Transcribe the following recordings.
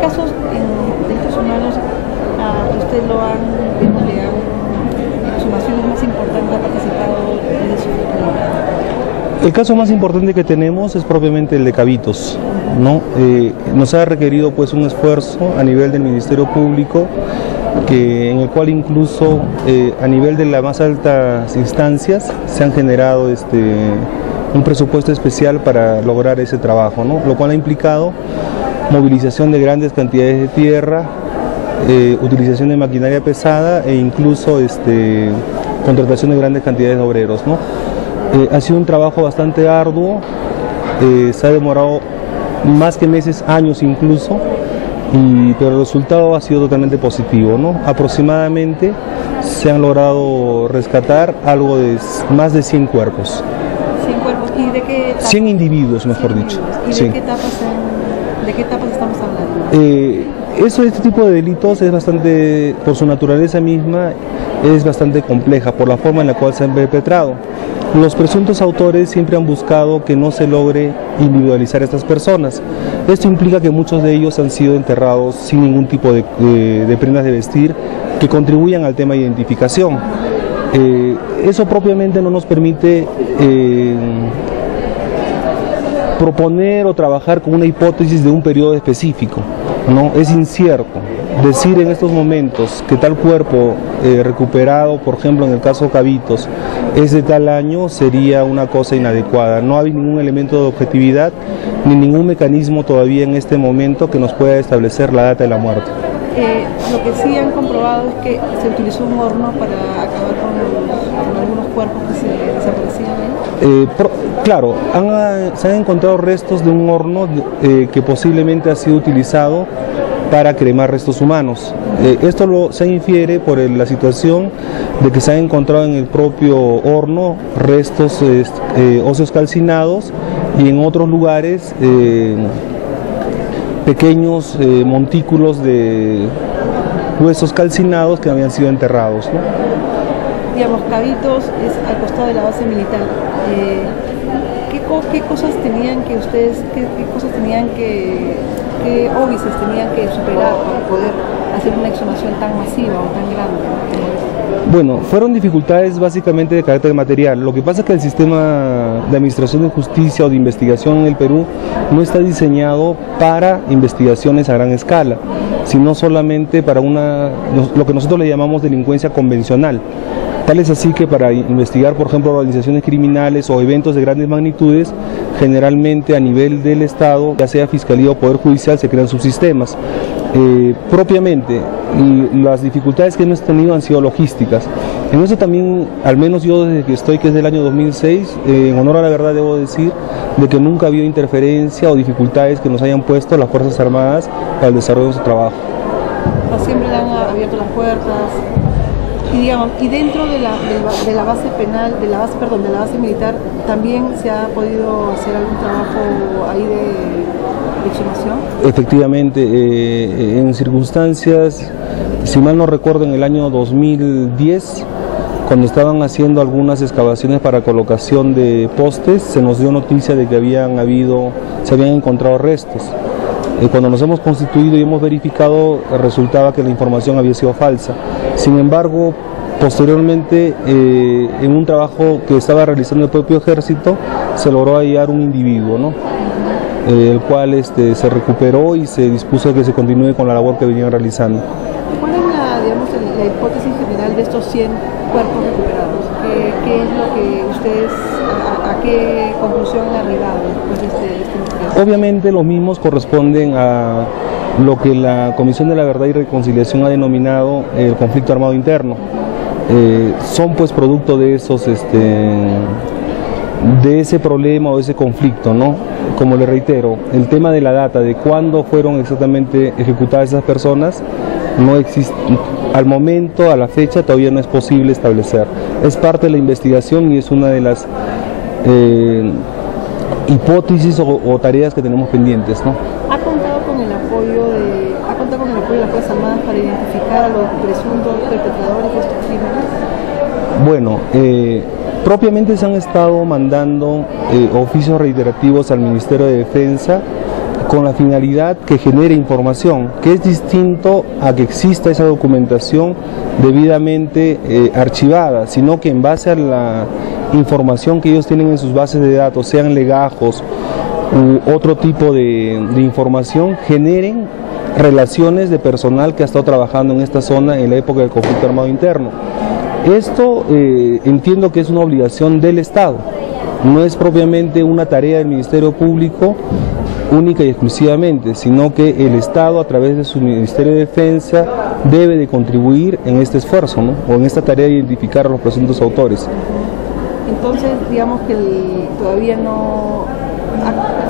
Casos de derechos humanos, usted lo han, digamos, exhumaciones más importantes, ha participado de su comunidad. El caso más importante que tenemos es propiamente el de Cabitos, ¿no? Nos ha requerido pues un esfuerzo a nivel del Ministerio Público, en el cual incluso a nivel de las más altas instancias se han generado un presupuesto especial para lograr ese trabajo, ¿no? Lo cual ha implicado movilización de grandes cantidades de tierra, utilización de maquinaria pesada e incluso contratación de grandes cantidades de obreros, ¿no? Ha sido un trabajo bastante arduo, se ha demorado más que meses, años incluso, pero el resultado ha sido totalmente positivo, ¿no? Aproximadamente se han logrado rescatar algo de más de 100 cuerpos. 100 cuerpos, ¿y de qué etapas? 100 individuos, mejor dicho. ¿Y sí. de qué etapas estamos hablando? Este tipo de delitos es bastante, por su naturaleza misma, es bastante compleja por la forma en la cual se han perpetrado. Los presuntos autores siempre han buscado que no se logre individualizar a estas personas. Esto implica que muchos de ellos han sido enterrados sin ningún tipo de prendas de vestir que contribuyan al tema de identificación. Eso propiamente no nos permite proponer o trabajar con una hipótesis de un periodo específico, ¿no? Es incierto decir en estos momentos que tal cuerpo recuperado, por ejemplo en el caso Cabitos, es de tal año, sería una cosa inadecuada. No hay ningún elemento de objetividad ni ningún mecanismo todavía en este momento que nos pueda establecer la data de la muerte. Lo que sí han comprobado es que se utilizó un horno para acabar con algunos cuerpos que se desaparecían. Claro, se han encontrado restos de un horno que posiblemente ha sido utilizado para cremar restos humanos. Esto se infiere por la situación de que se han encontrado en el propio horno restos óseos calcinados y en otros lugares pequeños montículos de huesos calcinados que habían sido enterrados, ¿no? Digamos, Cabitos es al costado de la base militar. ¿Qué cosas tenían que ustedes, qué óbices tenían que superar para poder hacer una exhumación tan masiva o tan grande? Bueno, fueron dificultades básicamente de carácter material. Lo que pasa es que el sistema de administración de justicia o de investigación en el Perú no está diseñado para investigaciones a gran escala, sino solamente para lo que nosotros le llamamos delincuencia convencional. Tal es así que para investigar, por ejemplo, organizaciones criminales o eventos de grandes magnitudes, generalmente a nivel del Estado, ya sea Fiscalía o Poder Judicial, se crean subsistemas. Propiamente, las dificultades que hemos tenido han sido logísticas. En eso también, al menos yo desde que estoy, que es del año 2006, en honor a la verdad debo decir de que nunca ha habido interferencia o dificultades que nos hayan puesto las Fuerzas Armadas para el desarrollo de su trabajo. Siempre le han abierto las puertas. Y, digamos, y dentro de la base penal, de la base militar, ¿también se ha podido hacer algún trabajo ahí de exhumación? Efectivamente, en circunstancias, si mal no recuerdo, en el año 2010, cuando estaban haciendo algunas excavaciones para colocación de postes, se nos dio noticia de que se habían encontrado restos. Cuando nos hemos constituido y hemos verificado, resultaba que la información había sido falsa. Sin embargo, posteriormente, en un trabajo que estaba realizando el propio ejército, se logró hallar un individuo, ¿no? El cual se recuperó y se dispuso de que se continúe con la labor que venían realizando. ¿Cuál es la hipótesis general de estos 100 cuerpos recuperados? ¿Qué es lo que ustedes, a qué conclusión han arribado después de este investigación? Obviamente los mismos corresponden a lo que la Comisión de la Verdad y Reconciliación ha denominado el conflicto armado interno. Son pues producto de ese problema o de ese conflicto, ¿no? Como le reitero, el tema de la data, de cuándo fueron exactamente ejecutadas esas personas, no existe. Al momento, a la fecha, todavía no es posible establecer. Es parte de la investigación y es una de las hipótesis o tareas que tenemos pendientes, ¿no? ¿Ha contado con el apoyo de las Fuerzas Armadas para identificar a los presuntos perpetradores de estos crímenes? Bueno, propiamente se han estado mandando oficios reiterativos al Ministerio de Defensa con la finalidad que genere información, que es distinto a que exista esa documentación debidamente archivada, sino que en base a la información que ellos tienen en sus bases de datos, sean legajos u otro tipo de información, generen relaciones de personal que ha estado trabajando en esta zona en la época del conflicto armado interno. Esto entiendo que es una obligación del Estado, no es propiamente una tarea del Ministerio Público única y exclusivamente, sino que el Estado a través de su Ministerio de Defensa debe de contribuir en este esfuerzo, ¿no? O en esta tarea de identificar a los presuntos autores. Entonces, digamos que todavía no...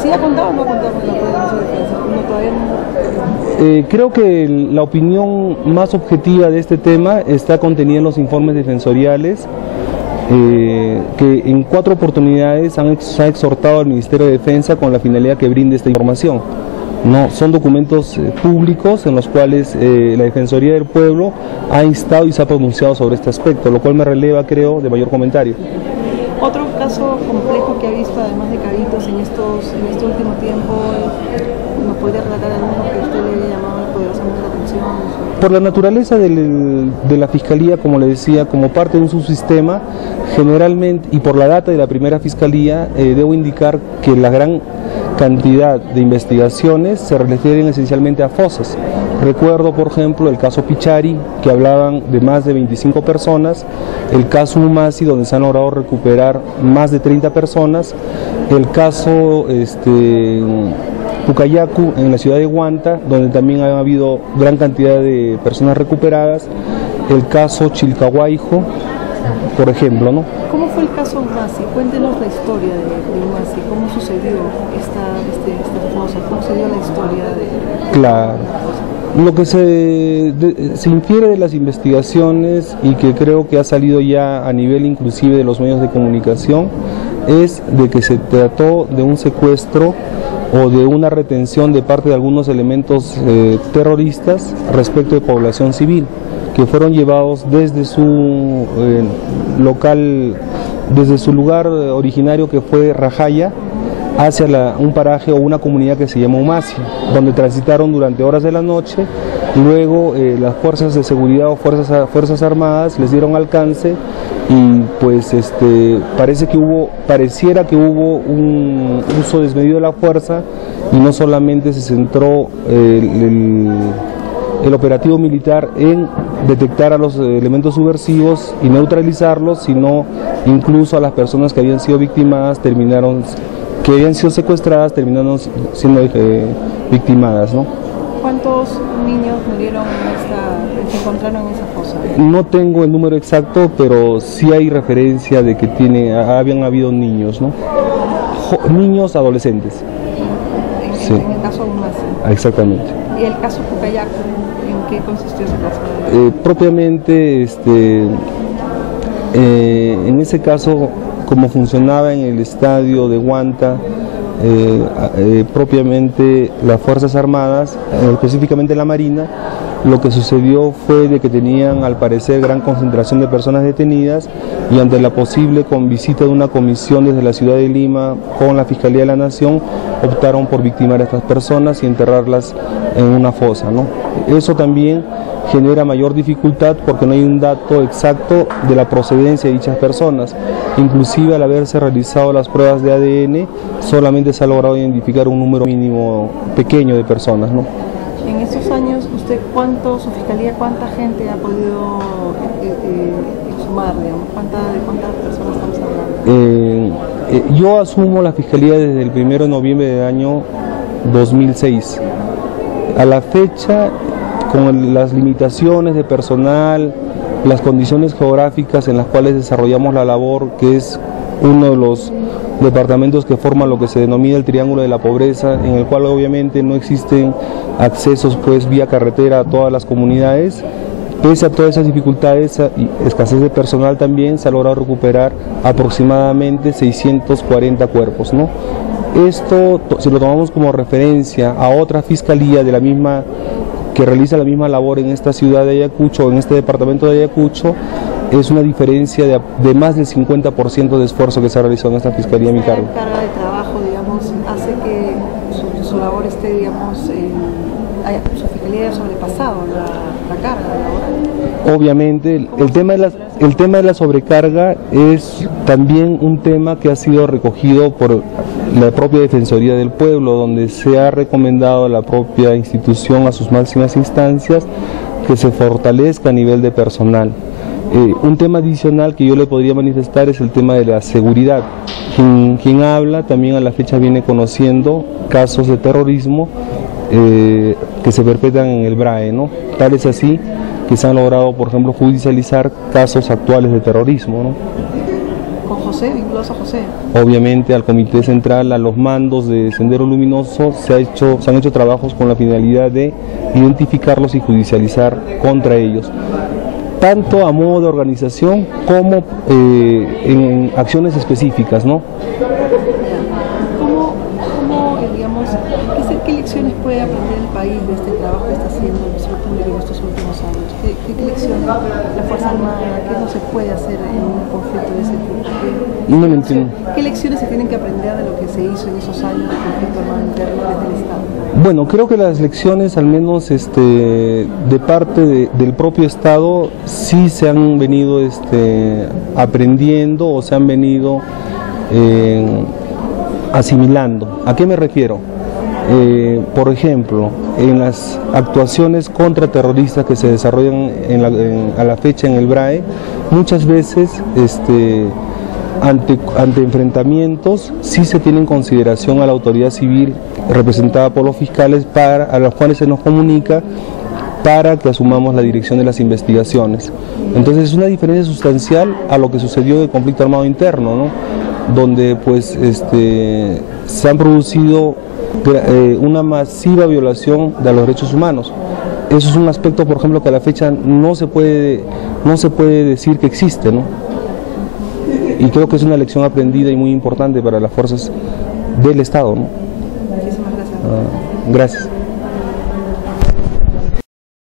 ¿Sí ha contado o no ha contado con el apoyo del Ministerio de Defensa? No, todavía no... Creo que la opinión más objetiva de este tema está contenida en los informes defensoriales, que en 4 oportunidades se ha exhortado al Ministerio de Defensa con la finalidad que brinde esta información. No, son documentos públicos en los cuales la Defensoría del Pueblo ha instado y se ha pronunciado sobre este aspecto, lo cual me releva, creo, de mayor comentario. Otro caso complejo que ha visto, además de Cabitos, en este último tiempo, ¿nos podría relatar alguno que usted le haya llamado poderosamente la atención? Por la naturaleza de la Fiscalía, como le decía, como parte de un subsistema, generalmente, y por la data de la primera Fiscalía, debo indicar que la gran cantidad de investigaciones se refieren esencialmente a fosas. Recuerdo, por ejemplo, el caso Pichari, que hablaban de más de 25 personas, el caso Umasi, donde se han logrado recuperar más de 30 personas, el caso Pucayacu en la ciudad de Huanta, donde también ha habido gran cantidad de personas recuperadas, el caso Chilcahuayco, por ejemplo, ¿no? ¿Cómo fue el caso Umasi? Cuéntenos la historia de Umasi, cómo sucedió esta fosa, cómo se dio la historia de... Claro. Lo que se infiere de las investigaciones y que creo que ha salido ya a nivel inclusive de los medios de comunicación es de que se trató de un secuestro o de una retención de parte de algunos elementos terroristas respecto de población civil, que fueron llevados desde su desde su lugar originario, que fue Rajaya, hacia un paraje o una comunidad que se llama Umasi, donde transitaron durante horas de la noche. Luego las fuerzas de seguridad o fuerzas armadas les dieron alcance y pues pareciera que hubo un uso desmedido de la fuerza, y no solamente se centró el operativo militar en detectar a los elementos subversivos y neutralizarlos, sino incluso a las personas que habían sido victimadas, que habían sido secuestradas, terminaron siendo victimadas, ¿no? ¿Cuántos niños murieron se encontraron en esa fosa? No tengo el número exacto, pero sí hay referencia de que habían habido niños, ¿no? Niños, adolescentes. En el caso Umasi. Exactamente. ¿Y el caso Pucayacu, en qué consistió ese caso? Propiamente, en ese caso, como funcionaba en el estadio de Huanta, propiamente las Fuerzas Armadas, específicamente la Marina, lo que sucedió fue de que tenían al parecer gran concentración de personas detenidas, y ante la posible visita de una comisión desde la ciudad de Lima con la Fiscalía de la Nación, optaron por victimar a estas personas y enterrarlas en una fosa, ¿no? Eso también genera mayor dificultad porque no hay un dato exacto de la procedencia de dichas personas. Inclusive al haberse realizado las pruebas de ADN, solamente se ha logrado identificar un número mínimo pequeño de personas, ¿no? En estos años, su Fiscalía, ¿cuánta gente ha podido exhumar, digamos? ¿De cuántas personas estamos hablando? Yo asumo la Fiscalía desde el 1 de noviembre del año 2006. A la fecha, con las limitaciones de personal, las condiciones geográficas en las cuales desarrollamos la labor, que es uno de los departamentos que forman lo que se denomina el Triángulo de la Pobreza, en el cual obviamente no existen accesos vía carretera a todas las comunidades. Pese a todas esas dificultades y escasez de personal, también se ha logrado recuperar aproximadamente 640 cuerpos, ¿no? Esto, si lo tomamos como referencia a otra fiscalía de la misma, que realiza la misma labor en esta ciudad de Ayacucho, en este departamento de Ayacucho, es una diferencia de más del 50% de esfuerzo que se ha realizado en esta fiscalía a mi cargo. La carga de trabajo, digamos, hace que su labor esté digamos, su fiscalía haya sobrepasado la carga laboral. Obviamente, el tema de la sobrecarga es también un tema que ha sido recogido por la propia Defensoría del Pueblo, donde se ha recomendado a la propia institución, a sus máximas instancias, que se fortalezca a nivel de personal. Un tema adicional que yo le podría manifestar es el tema de la seguridad. Quien habla también a la fecha viene conociendo casos de terrorismo que se perpetran en el BRAE, ¿no? Tal es así que se han logrado, por ejemplo, judicializar casos actuales de terrorismo, ¿no? ¿Con José, vinculados a José? Obviamente al Comité Central, a los mandos de Sendero Luminoso, se han hecho trabajos con la finalidad de identificarlos y judicializar contra ellos, tanto a modo de organización como en acciones específicas, ¿no? ¿Qué lecciones puede aprender el país de este trabajo que está haciendo el Ministerio Público en estos últimos años? ¿Qué lecciones la Fuerza Armada, qué no se puede hacer en un conflicto de ese tipo? ¿Qué lecciones se tienen que aprender de lo que se hizo en esos años de conflicto armado interno desde el Estado? Bueno, creo que las lecciones, al menos de parte del propio Estado, sí se han venido aprendiendo o se han venido asimilando. ¿A qué me refiero? Por ejemplo, en las actuaciones contraterroristas que se desarrollan a la fecha en el BRAE, muchas veces ante enfrentamientos sí se tiene en consideración a la autoridad civil representada por los fiscales a los cuales se nos comunica para que asumamos la dirección de las investigaciones. Entonces es una diferencia sustancial a lo que sucedió en el conflicto armado interno, ¿no? Donde pues se han producido una masiva violación de los derechos humanos. Eso es un aspecto, por ejemplo, que a la fecha no se puede decir que existe, ¿no? Y creo que es una lección aprendida y muy importante para las fuerzas del Estado, ¿no? Muchísimas gracias. Gracias.